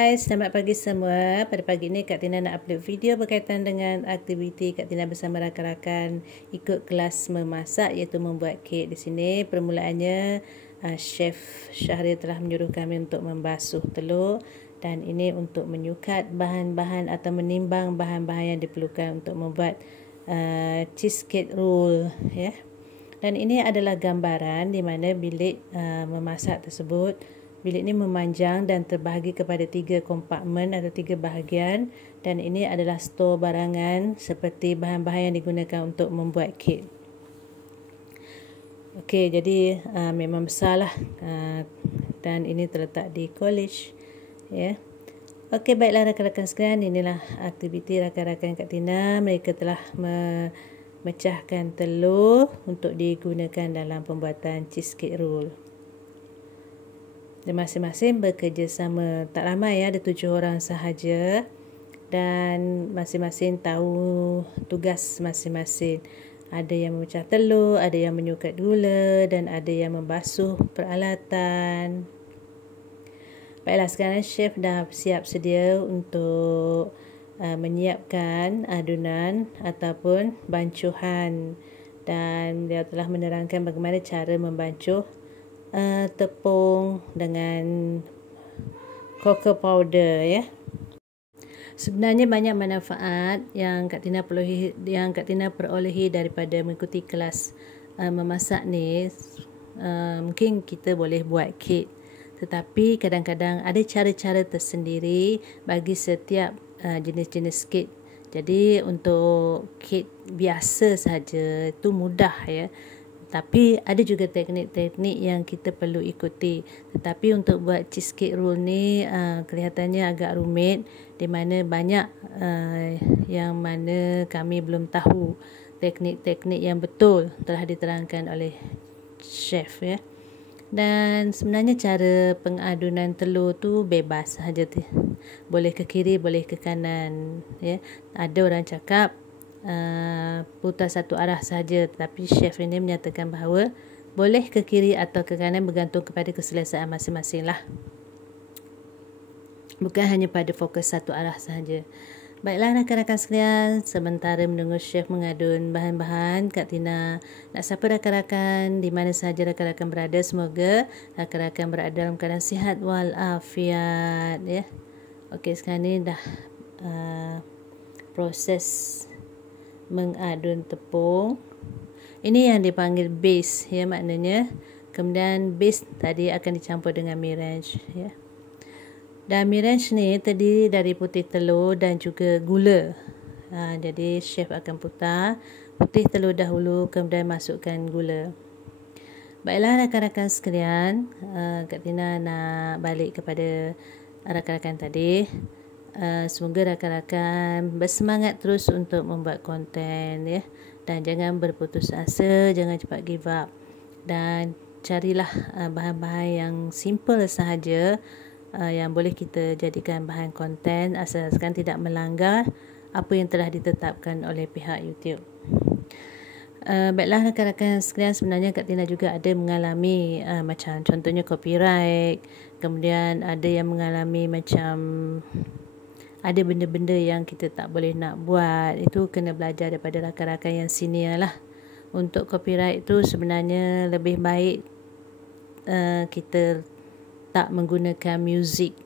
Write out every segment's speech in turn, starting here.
Hai, selamat pagi semua. Pada pagi ini Kak Tina nak upload video berkaitan dengan aktiviti Kak Tina bersama rakan-rakan ikut kelas memasak, iaitu membuat kek. Di sini permulaannya Chef Syahrir telah menyuruh kami untuk membasuh telur, dan ini untuk menyukat bahan-bahan atau menimbang bahan-bahan yang diperlukan untuk membuat cheesecake roll, ya. Dan ini adalah gambaran di mana bilik memasak tersebut. Bilik ini memanjang dan terbahagi kepada 3 kompartmen atau 3 bahagian, dan ini adalah stor barangan seperti bahan-bahan yang digunakan untuk membuat kek. Okey, jadi memang besarlah, dan ini terletak di college, ya. Okey, baiklah rakan-rakan sekalian, inilah aktiviti rakan-rakan Kak Tina. Mereka telah memecahkan telur untuk digunakan dalam pembuatan cheesecake roll. Dan masing-masing bekerjasama, tak ramai, ada 7 orang sahaja, dan masing-masing tahu tugas masing-masing. Ada yang memecah telur, ada yang menyukat gula, dan ada yang membasuh peralatan. Baiklah, sekarang chef dah siap sedia untuk menyiapkan adunan ataupun bancuhan, dan dia telah menerangkan bagaimana cara membancuh tepung dengan cocoa powder, ya. Sebenarnya banyak manfaat yang Kak Tina perolehi daripada mengikuti kelas memasak ni. Mungkin kita boleh buat kek, tetapi kadang-kadang ada cara-cara tersendiri bagi setiap jenis-jenis kek. Jadi untuk kek biasa saja itu mudah, ya. Tapi ada juga teknik-teknik yang kita perlu ikuti. Tetapi untuk buat cheesecake roll ni kelihatannya agak rumit, di mana banyak yang mana kami belum tahu teknik-teknik yang betul telah diterangkan oleh chef, ya. Dan sebenarnya cara pengadunan telur tu bebas sahaja, boleh ke kiri, boleh ke kanan, ya. Ada orang cakap putar satu arah saja, tetapi chef ini menyatakan bahawa boleh ke kiri atau ke kanan bergantung kepada keselesaan masing-masing lah. Bukan hanya pada fokus satu arah sahaja. Baiklah rakan-rakan sekalian, sementara menunggu chef mengadun bahan-bahan, Kak Tina nak sapa rakan-rakan di mana sahaja rakan-rakan berada. Semoga rakan-rakan berada dalam keadaan sihat walafiat, ya. Okey, sekarang ni dah proses mengadun tepung. Ini yang dipanggil base, ya, maknanya. Kemudian base tadi akan dicampur dengan meringue, ya. Dan meringue ni terdiri dari putih telur dan juga gula. Jadi chef akan putar putih telur dahulu, kemudian masukkan gula. Baiklah rakan-rakan sekalian, Kak Tina nak balik kepada rakan-rakan tadi. Semoga rakan-rakan bersemangat terus untuk membuat konten, ya, dan jangan berputus asa, jangan cepat give up, dan carilah bahan-bahan yang simple sahaja yang boleh kita jadikan bahan konten, asalkan tidak melanggar apa yang telah ditetapkan oleh pihak YouTube. Baiklah rakan-rakan sekalian, sebenarnya Kak Tina juga ada mengalami macam contohnya copyright, kemudian ada yang mengalami macam ada benda-benda yang kita tak boleh nak buat. Itu kena belajar daripada rakan-rakan yang senior lah. Untuk copyright itu sebenarnya lebih baik kita tak menggunakan muzik,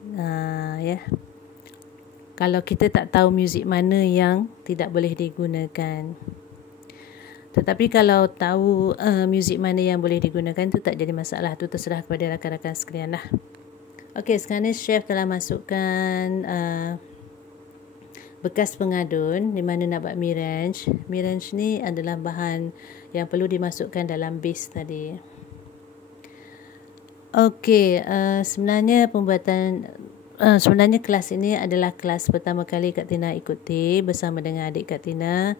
ya. Kalau kita tak tahu muzik mana yang tidak boleh digunakan. Tetapi kalau tahu muzik mana yang boleh digunakan, itu tak jadi masalah. Itu terserah kepada rakan-rakan sekalian lah. Okey, sekarang ni chef telah masukkan bekas pengadun di mana nak buat meringue. Meringue ni adalah bahan yang perlu dimasukkan dalam base tadi. Okey, sebenarnya kelas ini adalah kelas pertama kali Kak Tina ikuti bersama dengan adik Kak Tina.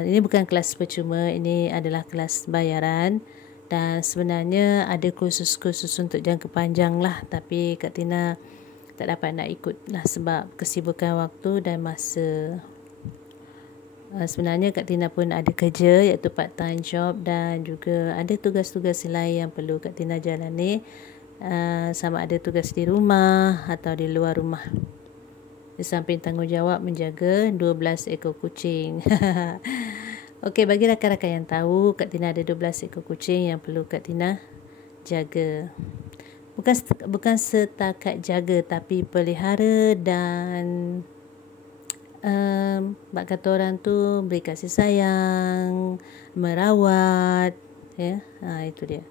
Ini bukan kelas percuma, ini adalah kelas bayaran, dan sebenarnya ada kursus-kursus untuk jangka panjang lah, tapi Kak Tina tak dapat nak ikut lah sebab kesibukan waktu dan masa. Sebenarnya Kak Tina pun ada kerja, iaitu part time job, dan juga ada tugas-tugas lain yang perlu Kak Tina jalani. sama ada tugas di rumah atau di luar rumah. Di samping tanggungjawab menjaga 12 ekor kucing. Okey, bagi rakan-rakan yang tahu, Kak Tina ada 12 ekor kucing yang perlu Kak Tina jaga. Bukan setakat jaga, tapi pelihara dan bak kata orang tu beri kasih sayang, merawat, ya. Itu dia.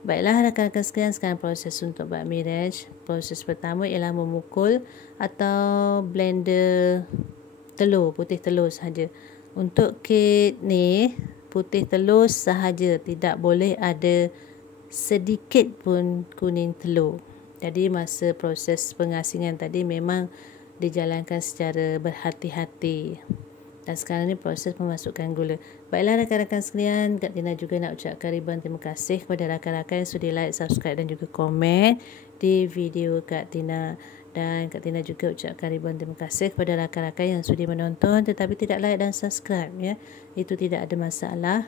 Baiklah rakan-rakan sekalian, sekarang proses untuk bak miraj. Proses pertama ialah memukul atau blender telur, putih telur sahaja. Untuk kek ni, putih telur sahaja, tidak boleh ada sedikit pun kuning telur. Jadi masa proses pengasingan tadi memang dijalankan secara berhati-hati. Dan sekarang ni proses memasukkan gula. Baiklah rakan-rakan sekalian, Kak Tina juga nak ucapkan ribuan terima kasih kepada rakan-rakan yang sudi like, subscribe dan juga komen di video Kak Tina. Dan Kak Tina juga ucapkan ribuan terima kasih kepada rakan-rakan yang sudi menonton tetapi tidak like dan subscribe, ya. Itu tidak ada masalah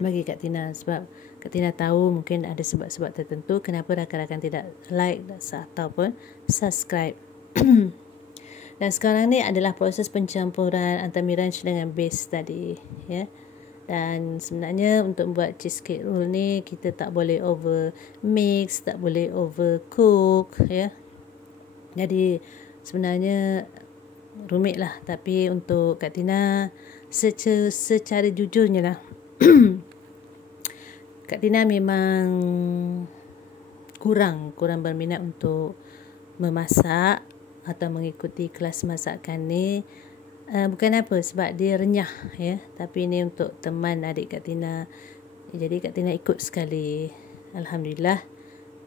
bagi Kak Tina, sebab Kak Tina tahu mungkin ada sebab-sebab tertentu kenapa rakan-rakan tidak like ataupun subscribe. Dan sekarang ni adalah proses pencampuran antara miraj dengan base tadi, ya. Dan sebenarnya untuk buat cheesecake roll ni kita tak boleh over mix, tak boleh over cook, ya. Jadi sebenarnya rumit lah, tapi untuk Kak Tina secara jujurnya lah Kak Tina memang kurang berminat untuk memasak atau mengikuti kelas masakan ni. Bukan apa, sebab dia renyah, ya. Tapi ni untuk teman adik Kak Tina. Jadi Kak Tina ikut sekali. Alhamdulillah,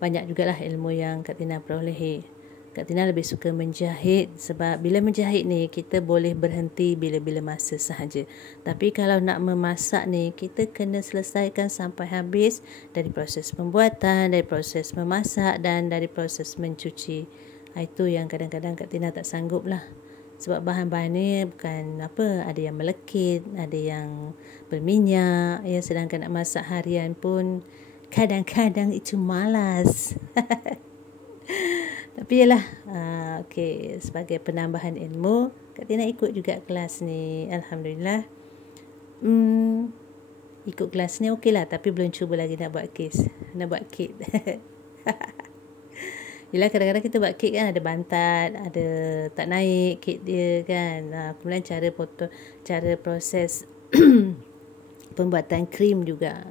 banyak jugalah ilmu yang Kak Tina perolehi. Kak Tina lebih suka menjahit, sebab bila menjahit ni kita boleh berhenti bila-bila masa sahaja. Tapi kalau nak memasak ni kita kena selesaikan sampai habis, dari proses pembuatan, dari proses memasak dan dari proses mencuci. Itu yang kadang-kadang Kak Tina tak sanggup lah. Sebab bahan-bahan ni bukan apa, ada yang melekit, ada yang berminyak, ya. Sedangkan nak masak harian pun kadang-kadang itu malas. Tapi yalah, okey, sebagai penambahan ilmu, Kak Tina ikut juga kelas ni. Alhamdulillah. Ikut kelas ni okey lah, tapi belum cuba lagi nak buat kek. Yelah, kadang-kadang kita buat kek kan ada bantat, ada tak naik kek dia kan. Kemudian cara proses pembuatan krim juga.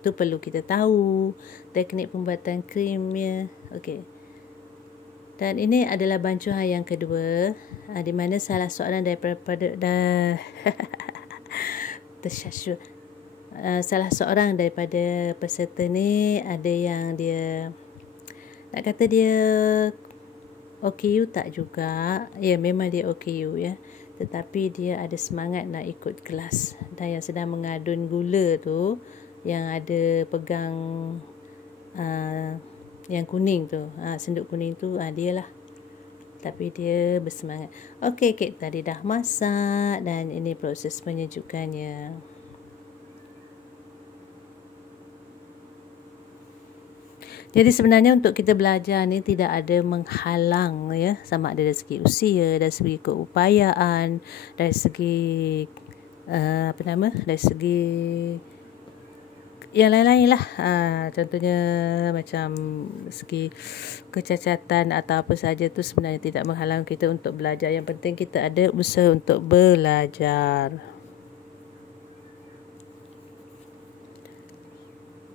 Tu perlu kita tahu teknik pembuatan krimnya. Okey. Dan ini adalah bancuhan yang kedua, di mana salah seorang salah seorang daripada peserta ni ada yang dia nak kata dia OKU tak juga. Ya, memang dia OKU, ya. Tetapi dia ada semangat nak ikut kelas. Dan yang sedang mengadun gula tu, yang ada pegang yang kuning tu, senduk kuning tu, dia lah. Tapi dia bersemangat. Okey, kek tadi dah masak dan ini proses penyejukannya. Jadi sebenarnya untuk kita belajar ni tidak ada menghalang, ya, sama ada dari segi usia, dari segi keupayaan, dari segi dari segi yang lain-lain lah. Contohnya macam segi kecacatan atau apa saja tu sebenarnya tidak menghalang kita untuk belajar. Yang penting kita ada usaha untuk belajar.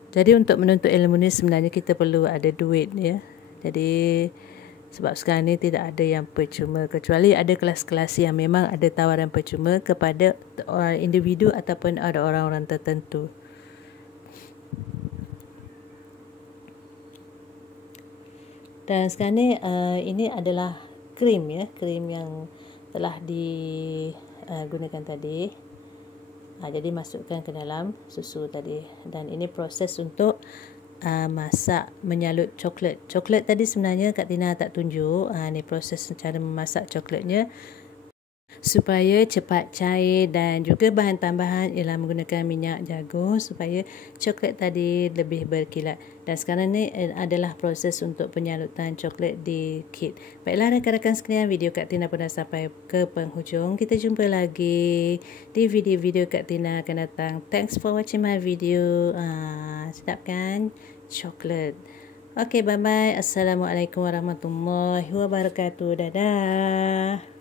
Jadi untuk menuntut ilmu ni sebenarnya kita perlu ada duit, ya. Jadi sebab sekarang ni tidak ada yang percuma, kecuali ada kelas-kelas yang memang ada tawaran percuma kepada individu ataupun ada orang-orang tertentu. Dan sekarang ni ini adalah krim, ya, krim yang telah digunakan tadi. Jadi masukkan ke dalam susu tadi. Dan ini proses untuk masak menyalut coklat. Coklat tadi sebenarnya Kak Tina tak tunjuk. Ni proses cara memasak coklatnya. supaya cepat cair, dan juga bahan tambahan ialah menggunakan minyak jagung supaya coklat tadi lebih berkilat. Dan sekarang ni adalah proses untuk penyalutan coklat di kit. Baiklah rakan-rakan sekalian, video Kak Tina pun dah sampai ke penghujung. Kita jumpa lagi di video-video Kak Tina akan datang. Thanks for watching my video. Sedap kan coklat. Okay, bye-bye. Assalamualaikum warahmatullahi wabarakatuh. Dadah.